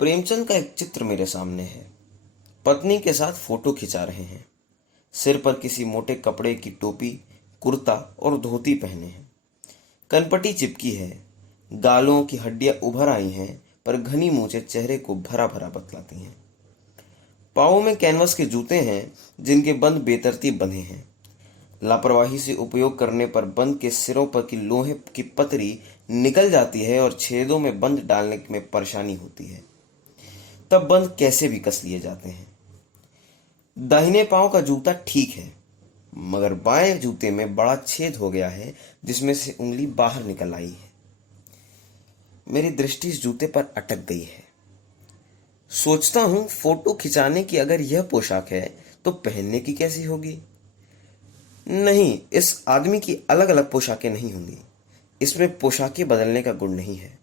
प्रेमचंद का एक चित्र मेरे सामने है। पत्नी के साथ फोटो खिंचा रहे हैं। सिर पर किसी मोटे कपड़े की टोपी, कुर्ता और धोती पहने हैं। कनपटी चिपकी है। गालों की हड्डियां उभर आई हैं, पर घनी मूछें चेहरे को भरा भरा बतलाती हैं। पाँवों में कैनवस के जूते हैं, जिनके बंद बेतरतीब बंधे हैं। लापरवाही से उपयोग करने पर बंद के सिरों पर की लोहे की पतरी निकल जाती है और छेदों में बंद डालने में परेशानी होती है। तब बंद कैसे भी कस लिए जाते हैं। दाहिने पांव का जूता ठीक है, मगर बाएं जूते में बड़ा छेद हो गया है, जिसमें से उंगली बाहर निकल आई है। मेरी दृष्टि इस जूते पर अटक गई है। सोचता हूं, फोटो खिंचाने की अगर यह पोशाक है तो पहनने की कैसी होगी। नहीं, इस आदमी की अलग अलग पोशाकें नहीं होंगी। इसमें पोशाकें बदलने का गुण नहीं है।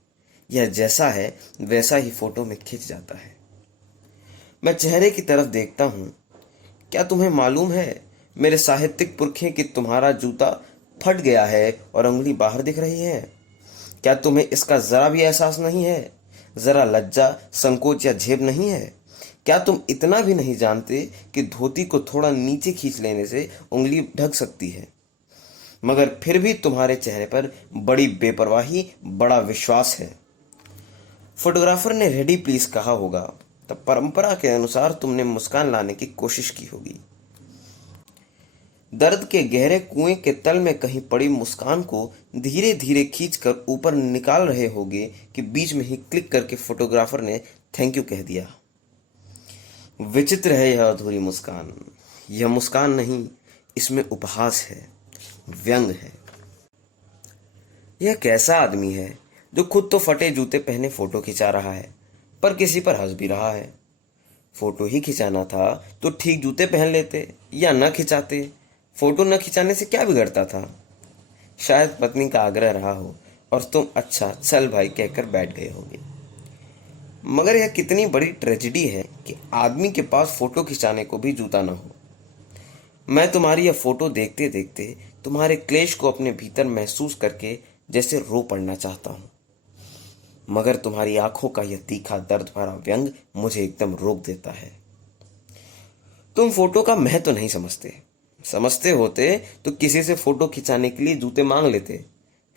यह जैसा है वैसा ही फोटो में खिंच जाता है। मैं चेहरे की तरफ देखता हूं। क्या तुम्हें मालूम है, मेरे साहित्यिक पुरखे, कि तुम्हारा जूता फट गया है और उंगली बाहर दिख रही है। क्या तुम्हें इसका जरा भी एहसास नहीं है? जरा लज्जा, संकोच या झेप नहीं है? क्या तुम इतना भी नहीं जानते कि धोती को थोड़ा नीचे खींच लेने से उंगली ढक सकती है? मगर फिर भी तुम्हारे चेहरे पर बड़ी बेपरवाही, बड़ा विश्वास है। फोटोग्राफर ने रेडी प्लीज कहा होगा, तब परंपरा के अनुसार तुमने मुस्कान लाने की कोशिश की होगी। दर्द के गहरे कुएं के तल में कहीं पड़ी मुस्कान को धीरे धीरे खींचकर ऊपर निकाल रहे होगे कि बीच में ही क्लिक करके फोटोग्राफर ने थैंक यू कह दिया। विचित्र है यह अधूरी मुस्कान। यह मुस्कान नहीं, इसमें उपहास है, व्यंग है। यह कैसा आदमी है जो खुद तो फटे जूते पहने फोटो खिंचा रहा है, पर किसी पर हंस भी रहा है। फोटो ही खिंचाना था तो ठीक जूते पहन लेते या न खिंचाते। फोटो न खिंचाने से क्या बिगड़ता था? शायद पत्नी का आग्रह रहा हो और तुम अच्छा चल भाई कहकर बैठ गए होगे। मगर यह कितनी बड़ी ट्रेजेडी है कि आदमी के पास फोटो खिंचाने को भी जूता न हो। मैं तुम्हारी यह फोटो देखते देखते तुम्हारे क्लेश को अपने भीतर महसूस करके जैसे रो पड़ना चाहता हूं, मगर तुम्हारी आंखों का यह तीखा दर्द भरा व्यंग मुझे एकदम रोक देता है। तुम फोटो का महत्व नहीं समझते। समझते होते तो किसी से फोटो खिंचाने के लिए जूते मांग लेते।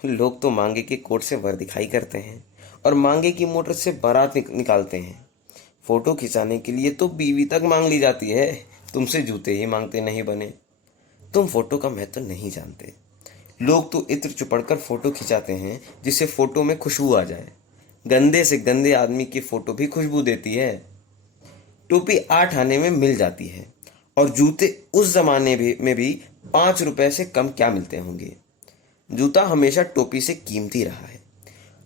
लोग तो मांगे के कोट से वर दिखाई करते हैं और मांगे की मोटर से बारात निकालते हैं। फोटो खिंचाने के लिए तो बीवी तक मांग ली जाती है। तुमसे जूते ही मांगते नहीं बने। तुम फोटो का महत्व नहीं जानते। लोग तो इत्र चुपड़कर फोटो खिंचाते हैं जिससे फोटो में खुशबू आ जाए। गंदे से गंदे आदमी की फोटो भी खुशबू देती है। टोपी 8 आने में मिल जाती है और जूते उस जमाने में भी 5 रुपए से कम क्या मिलते होंगे। जूता हमेशा टोपी से कीमती रहा है।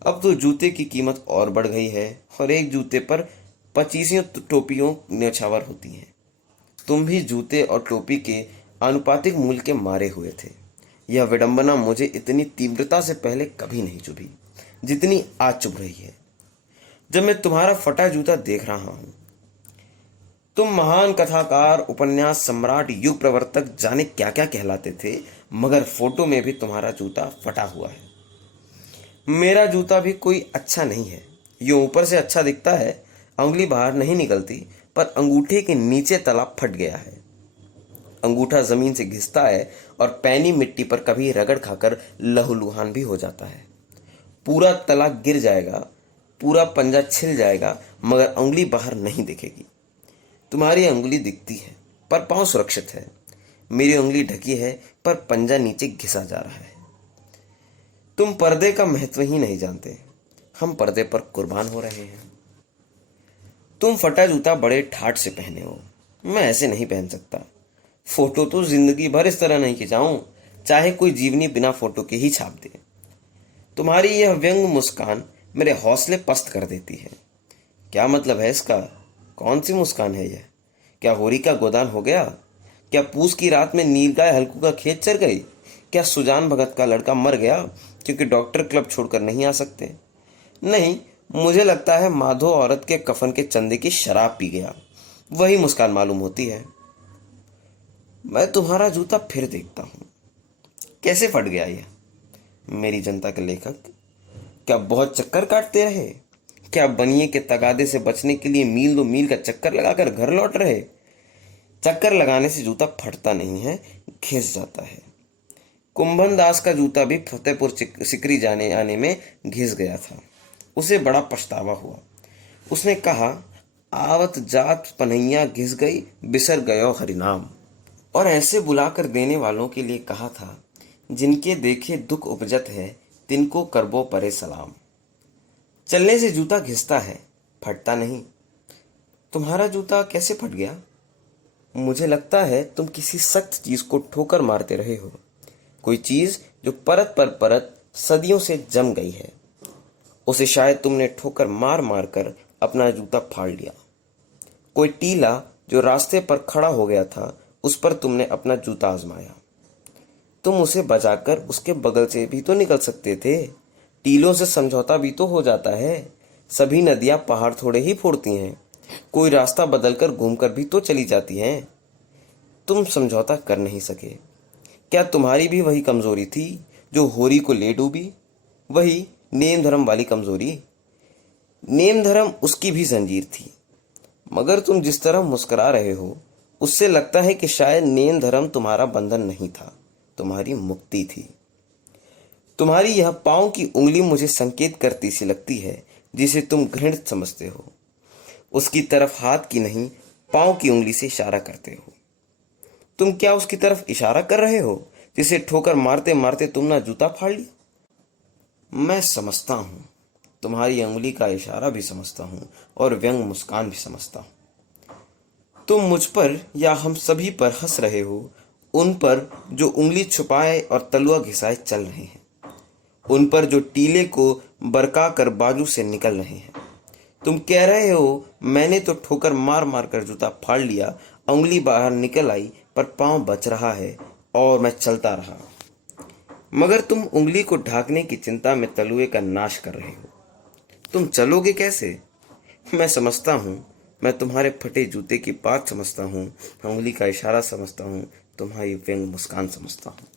अब तो जूते की कीमत और बढ़ गई है और एक जूते पर 25 टोपियों न्यौछावर होती हैं। तुम भी जूते और टोपी के आनुपातिक मूल्य के मारे हुए थे। यह विडंबना मुझे इतनी तीव्रता से पहले कभी नहीं चुभी जितनी आज चुभ रही है, जब मैं तुम्हारा फटा जूता देख रहा हूं। तुम महान कथाकार, उपन्यास सम्राट, युग प्रवर्तक, जाने क्या क्या कहलाते थे, मगर फोटो में भी तुम्हारा जूता फटा हुआ है। मेरा जूता भी कोई अच्छा नहीं है। यूं ऊपर से अच्छा दिखता है, उंगली बाहर नहीं निकलती, पर अंगूठे के नीचे तला फट गया है। अंगूठा जमीन से घिसता है और पैनी मिट्टी पर कभी रगड़ खाकर लहूलुहान भी हो जाता है। पूरा तला गिर जाएगा, पूरा पंजा छिल जाएगा, मगर उंगली बाहर नहीं दिखेगी। तुम्हारी उंगली दिखती है पर पांव सुरक्षित है। मेरी उंगली ढकी है पर पंजा नीचे घिसा जा रहा है। तुम पर्दे का महत्व ही नहीं जानते। हम पर्दे पर कुर्बान हो रहे हैं। तुम फटा जूता बड़े ठाठ से पहने हो। मैं ऐसे नहीं पहन सकता। फोटो तो जिंदगी भर इस तरह नहीं खिंचाऊं, चाहे कोई जीवनी बिना फोटो के ही छाप दे। तुम्हारी यह व्यंग मुस्कान मेरे हौसले पस्त कर देती है। क्या मतलब है इसका? कौन सी मुस्कान है यह? क्या होरी का गोदान हो गया? क्या पूस की रात में नीलगाय हल्कू का खेत चर गई? क्या सुजान भगत का लड़का मर गया क्योंकि डॉक्टर क्लब छोड़कर नहीं आ सकते? नहीं, मुझे लगता है माधो औरत के कफन के चंदे की शराब पी गया। वही मुस्कान मालूम होती है। मैं तुम्हारा जूता फिर देखता हूं। कैसे फट गया यह? मेरी जनता के लेखक, क्या बहुत चक्कर काटते रहे? क्या बनिए के तगादे से बचने के लिए मील दो मील का चक्कर लगाकर घर लौट रहे? चक्कर लगाने से जूता फटता नहीं है, घिस जाता है। कुंभन दास का जूता भी फतेहपुर सिकरी जाने आने में घिस गया था। उसे बड़ा पछतावा हुआ। उसने कहा, आवत जात पनैया घिस गई, बिसर गयो हरिनाम। और ऐसे बुलाकर देने वालों के लिए कहा था, जिनके देखे दुख उपजत है, तिनको करबो परे सलाम। चलने से जूता घिसता है, फटता नहीं। तुम्हारा जूता कैसे फट गया? मुझे लगता है तुम किसी सख्त चीज को ठोकर मारते रहे हो, कोई चीज जो परत पर परत सदियों से जम गई है। उसे शायद तुमने ठोकर मार मार कर अपना जूता फाड़ लिया। कोई टीला जो रास्ते पर खड़ा हो गया था, उस पर तुमने अपना जूता आजमाया। तुम उसे बजाकर उसके बगल से भी तो निकल सकते थे। टीलों से समझौता भी तो हो जाता है। सभी नदियां पहाड़ थोड़े ही फोड़ती हैं, कोई रास्ता बदलकर घूमकर भी तो चली जाती हैं। तुम समझौता कर नहीं सके। क्या तुम्हारी भी वही कमजोरी थी जो होरी को ले डूबी? वही नेम धर्म वाली कमजोरी। नेम धर्म उसकी भी जंजीर थी, मगर तुम जिस तरह मुस्कुरा रहे हो, उससे लगता है कि शायद नेम धर्म तुम्हारा बंधन नहीं था, तुम्हारी मुक्ति थी। तुम्हारी यह पांव की उंगली मुझे संकेत करती सी लगती है, जिसे तुम घृणित समझते हो। उसकी तरफ हाथ की नहीं, पांव की उंगली से इशारा करते हो। तुम क्या उसकी तरफ इशारा कर रहे हो जिसे ठोकर मारते मारते तुम ना जूता फाड़ लिया? मैं समझता हूं, तुम्हारी अंगुली का इशारा भी समझता हूं और व्यंग मुस्कान भी समझता हूं। तुम मुझ पर या हम सभी पर हंस रहे हो, उन पर जो उंगली छुपाए और तलुआ घिसाए चल रहे हैं, उन पर जो टीले को बरका कर बाजू से निकल रहे हैं। तुम कह रहे हो, मैंने तो ठोकर मार मार कर जूता फाड़ लिया, उंगली बाहर निकल आई पर पांव बच रहा है और मैं चलता रहा। मगर तुम उंगली को ढांकने की चिंता में तलुए का नाश कर रहे हो। तुम चलोगे कैसे? मैं समझता हूं, मैं तुम्हारे फटे जूते की बात समझता हूं, उंगली का इशारा समझता हूं, तुम्हारी व्यंग मुस्कान समझता हूं।